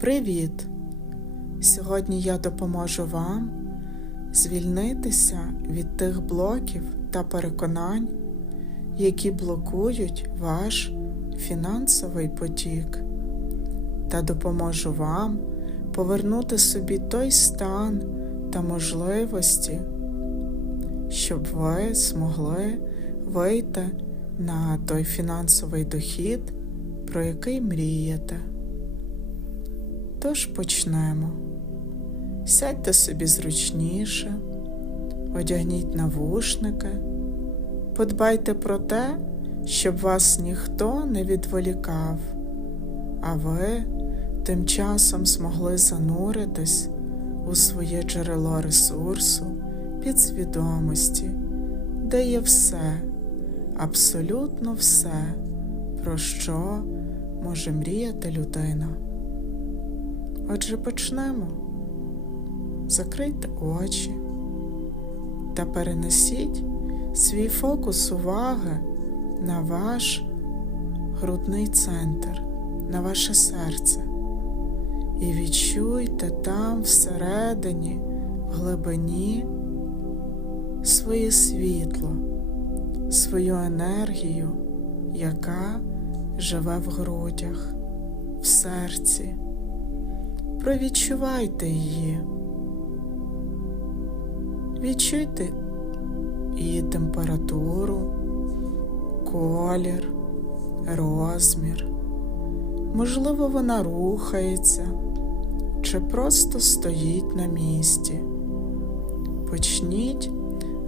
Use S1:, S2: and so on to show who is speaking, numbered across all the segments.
S1: Привіт! Сьогодні я допоможу вам звільнитися від тих блоків та переконань, які блокують ваш фінансовий потік, та допоможу вам повернути собі той стан та можливості, щоб ви змогли вийти на той фінансовий дохід, про який мрієте. Тож почнемо. Сядьте собі зручніше, одягніть навушники, подбайте про те, щоб вас ніхто не відволікав, а ви тим часом змогли зануритись у своє джерело ресурсу підсвідомості, де є все, абсолютно все, про що може мріяти людина. Отже, почнемо. Закрийте очі та перенесіть свій фокус уваги на ваш грудний центр, на ваше серце. І відчуйте там всередині, в глибині своє світло, свою енергію, яка живе в грудях, в серці. Провідчувайте її. Відчуйте її температуру, колір, розмір. Можливо, вона рухається чи просто стоїть на місці. Почніть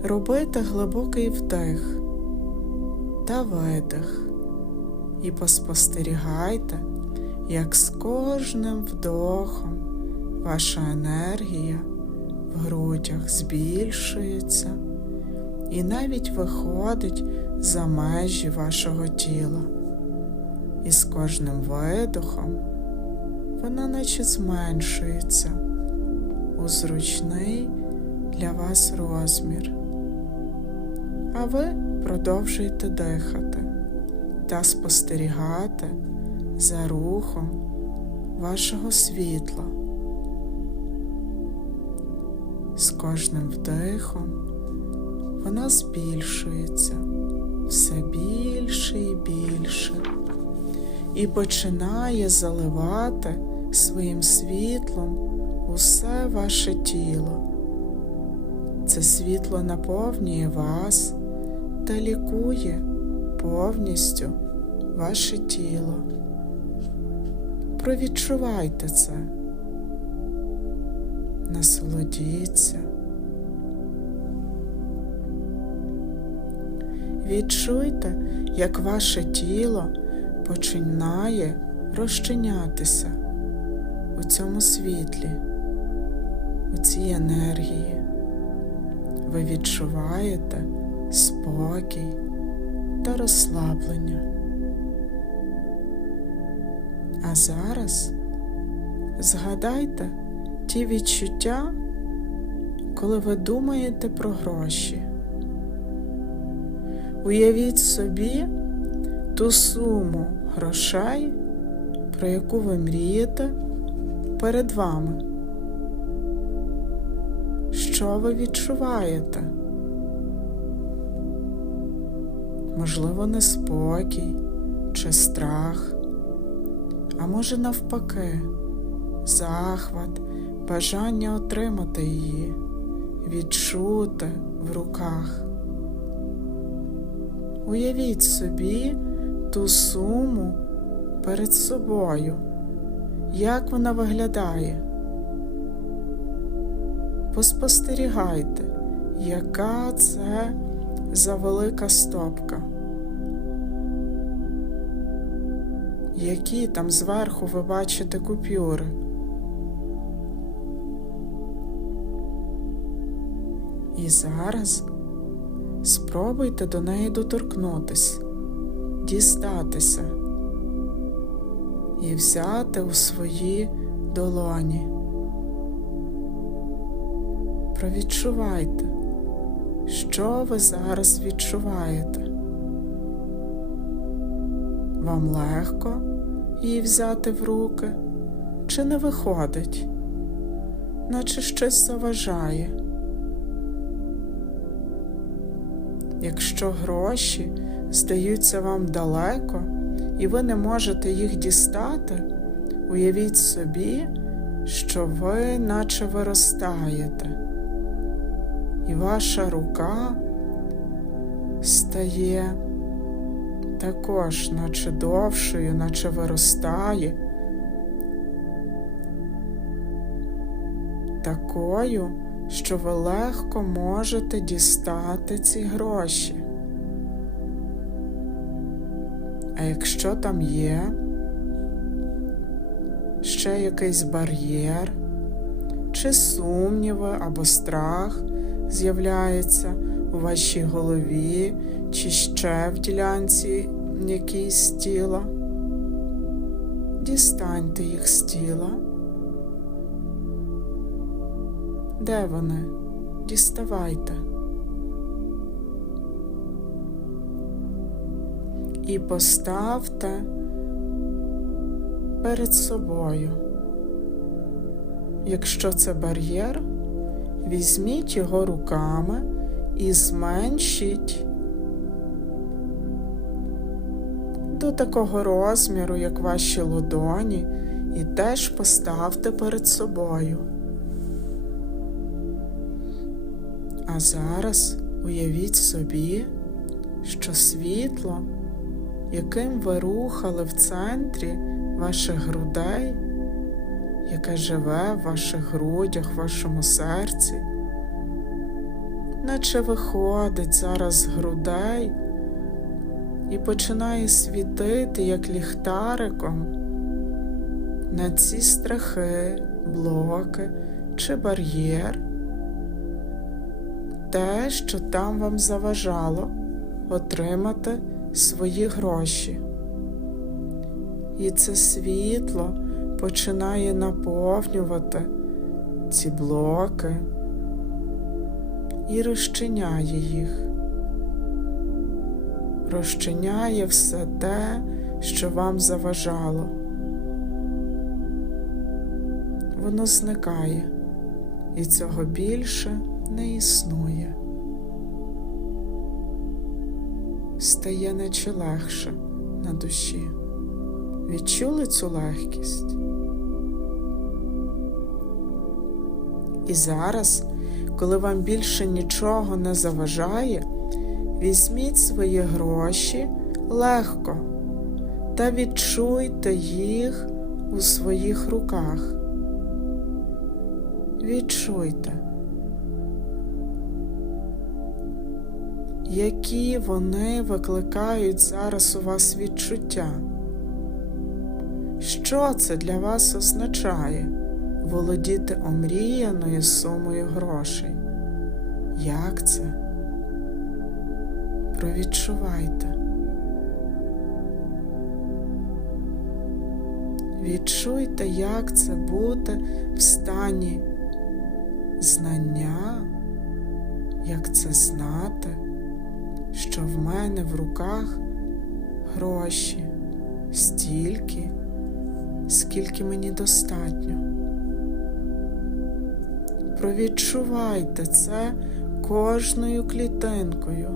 S1: робити глибокий вдих та видих і поспостерігайте, як з кожним вдохом ваша енергія в грудях збільшується і навіть виходить за межі вашого тіла. І з кожним видохом вона наче зменшується у зручний для вас розмір. А ви продовжуєте дихати та спостерігати за рухом вашого світла. З кожним вдихом вона збільшується все більше і більше і починає заливати своїм світлом усе ваше тіло. Це світло наповнює вас та лікує повністю ваше тіло. Провідчувайте це, насолодіться. Відчуйте, як ваше тіло починає розчинятися у цьому світлі, у цій енергії. Ви відчуваєте спокій та розслаблення. А зараз згадайте ті відчуття, коли ви думаєте про гроші. Уявіть собі ту суму грошей, про яку ви мрієте перед вами. Що ви відчуваєте? Можливо, неспокій чи страх, а може, навпаки, захват, бажання отримати її, відчути в руках. Уявіть собі ту суму перед собою, як вона виглядає. Поспостерігайте, яка це за велика стопка. Які там зверху ви бачите купюри? І зараз спробуйте до неї доторкнутись, дістатися і взяти у свої долоні. Провідчувайте, що ви зараз відчуваєте. Вам легко її взяти в руки, чи не виходить, наче щось заважає. Якщо гроші здаються вам далеко і ви не можете їх дістати, уявіть собі, що ви наче виростаєте, і ваша рука стає також, наче довшою, наче виростає, такою, що ви легко можете дістати ці гроші. А якщо там є ще якийсь бар'єр, чи сумніви або страх з'являється у вашій голові, чи ще в ділянці якійсь тіла, дістаньте їх з тіла. Де вони? Діставайте. І поставте перед собою. Якщо це бар'єр, візьміть його руками і зменшіть до такого розміру, як ваші ладоні, і теж поставте перед собою. А зараз уявіть собі, що світло, яким ви рухали в центрі ваших грудей, яке живе в ваших грудях, в вашому серці, наче виходить зараз з грудей і починає світити, як ліхтариком, на ці страхи, блоки чи бар'єр те, що там вам заважало отримати свої гроші. І це світло починає наповнювати ці блоки і розчиняє їх, розчиняє все те, що вам заважало. Воно зникає, і цього більше не існує. Стає наче легше на душі. Відчули цю легкість? І зараз, коли вам більше нічого не заважає, візьміть свої гроші легко та відчуйте їх у своїх руках. Відчуйте. які вони викликають зараз у вас відчуття. Що це для вас означає володіти омріяною сумою грошей? Як це? Провідчувайте. Відчуйте, як це бути в стані знання, як це знати що в мене в руках гроші стільки, скільки мені достатньо. Провідчувайте це кожною клітинкою.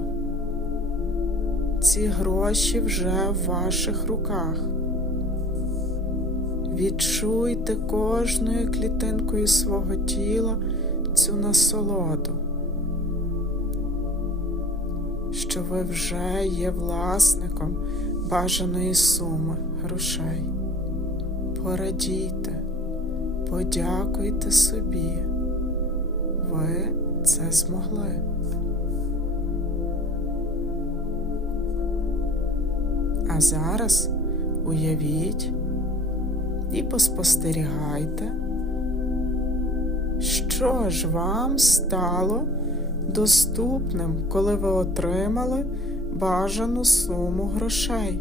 S1: Ці гроші вже в ваших руках. Відчуйте кожною клітинкою свого тіла цю насолоду що ви вже є власником бажаної суми грошей. Порадійте, подякуйте собі. Ви це змогли. А зараз уявіть і поспостерігайте, що ж вам стало доступним, коли ви отримали бажану суму грошей.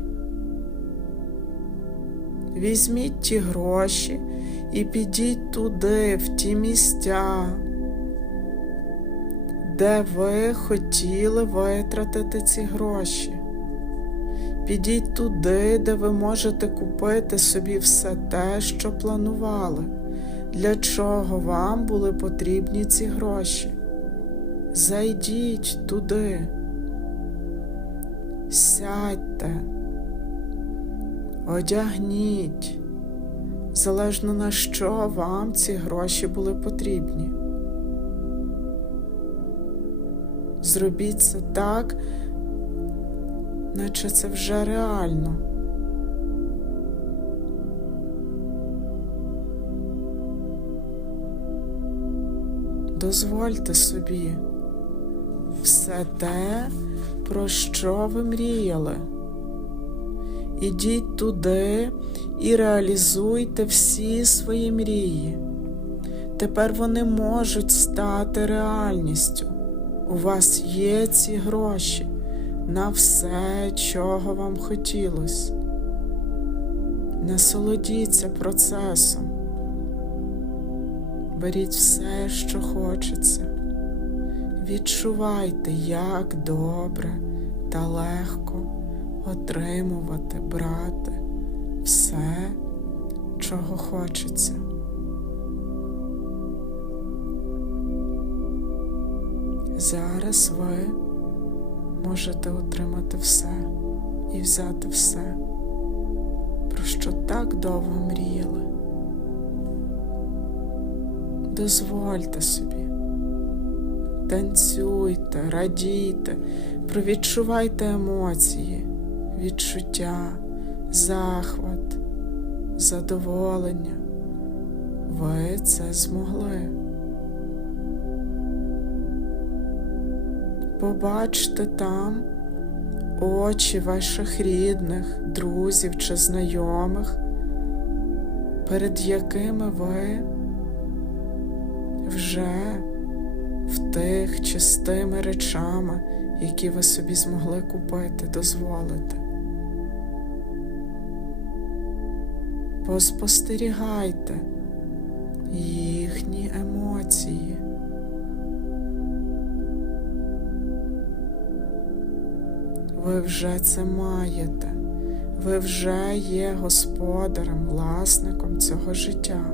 S1: Візьміть ті гроші і підіть туди, в ті місця, де ви хотіли витратити ці гроші. Підіть туди, де ви можете купити собі все те, що планували. Для чого вам були потрібні ці гроші? Зайдіть туди, сядьте, одягніть, залежно на що вам ці гроші були потрібні. Зробіть це так, наче це вже реально. Дозвольте собі все те, про що ви мріяли. Ідіть туди і реалізуйте всі свої мрії. Тепер вони можуть стати реальністю. У вас є ці гроші на все, чого вам хотілося. Насолодіться процесом. Беріть все, що хочеться. Відчувайте, як добре та легко отримувати, брати все, чого хочеться. Зараз ви можете отримати все і взяти все, про що так довго мріяли. Дозвольте собі, танцюйте, радійте, провідчувайте емоції, відчуття, захват, задоволення. Ви це змогли. Побачте там очі ваших рідних, друзів чи знайомих, перед якими ви вже в тих чи з тими речами, які ви собі змогли купити, дозволити. Поспостерігайте їхні емоції. Ви вже це маєте, ви вже є господарем, власником цього життя,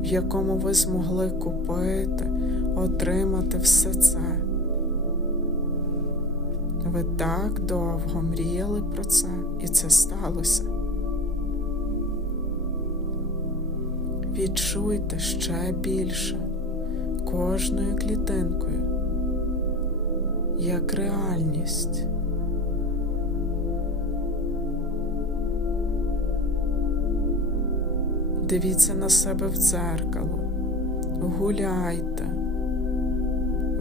S1: в якому ви змогли купити, отримати все це. Ви так довго мріяли про це, і це сталося. Відчуйте ще більше кожною клітинкою як реальність. Дивіться на себе в дзеркало, гуляйте,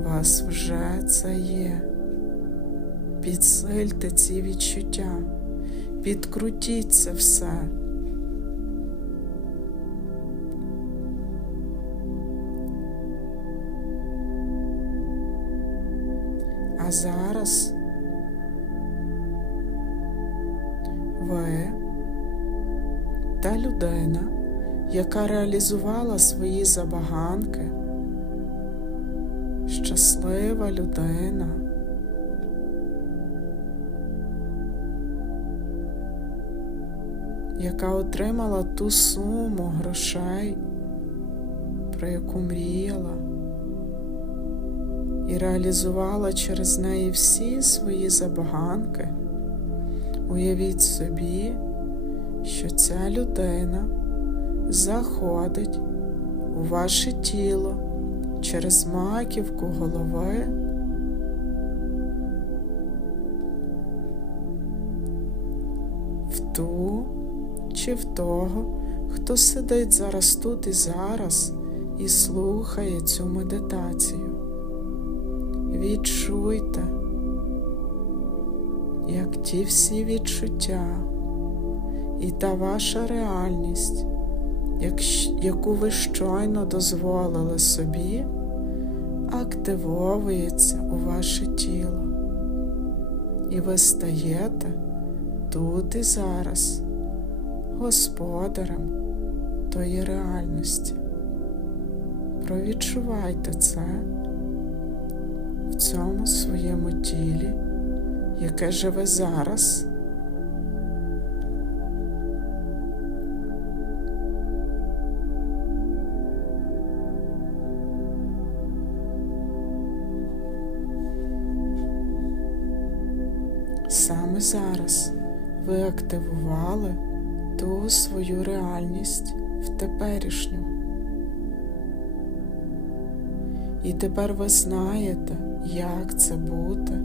S1: вас вже це є. Підсильте ці відчуття, підкрутіть це все. Зараз. Ви та людина, яка реалізувала свої забаганки, щаслива людина. Яка отримала ту суму грошей, про яку мріяла і реалізувала через неї всі свої забаганки, уявіть собі, що ця людина заходить у ваше тіло через маківку голови. В ту чи в того, хто сидить зараз тут і зараз і слухає цю медитацію. Відчуйте, як ті всі відчуття і та ваша реальність, яку ви щойно дозволили собі, активовується у ваше тіло, і ви стаєте тут і зараз господарем тої реальності. Провідчувайте це в цьому своєму тілі яке живе зараз. Саме зараз ви активували ту свою реальність в теперішню. І тепер ви знаєте, як це бути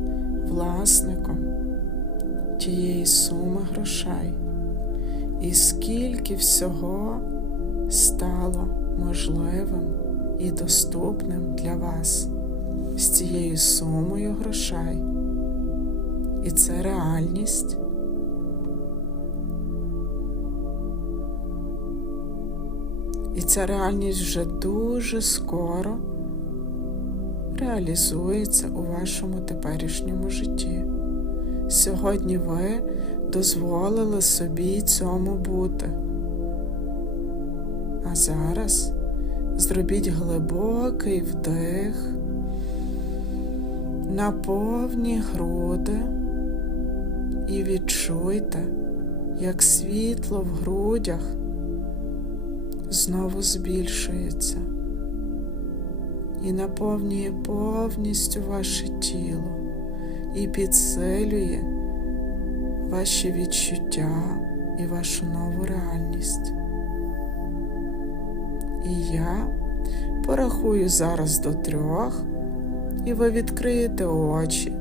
S1: власником тієї суми грошей, і скільки всього стало можливим і доступним для вас з цією сумою грошей. І це реальність. І ця реальність вже дуже скоро реалізується у вашому теперішньому житті. Сьогодні ви дозволили собі цьому бути. А зараз зробіть глибокий вдих на повні груди і відчуйте, як світло в грудях знову збільшується і наповнює повністю ваше тіло і підсилює ваші відчуття і вашу нову реальність. І я порахую зараз до трьох, і ви відкриєте очі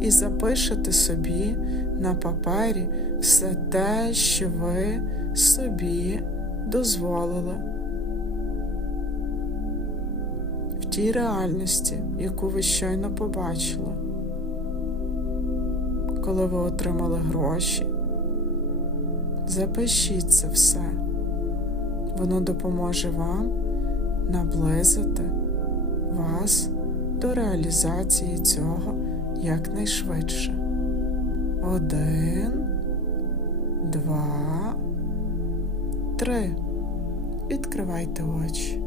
S1: і запишете собі на папері все те, що ви собі дозволили. Тій реальності, яку ви щойно побачили, коли ви отримали гроші, запишіть це все. Воно допоможе вам наблизити вас до реалізації цього якнайшвидше. Один, два, три. Відкривайте очі.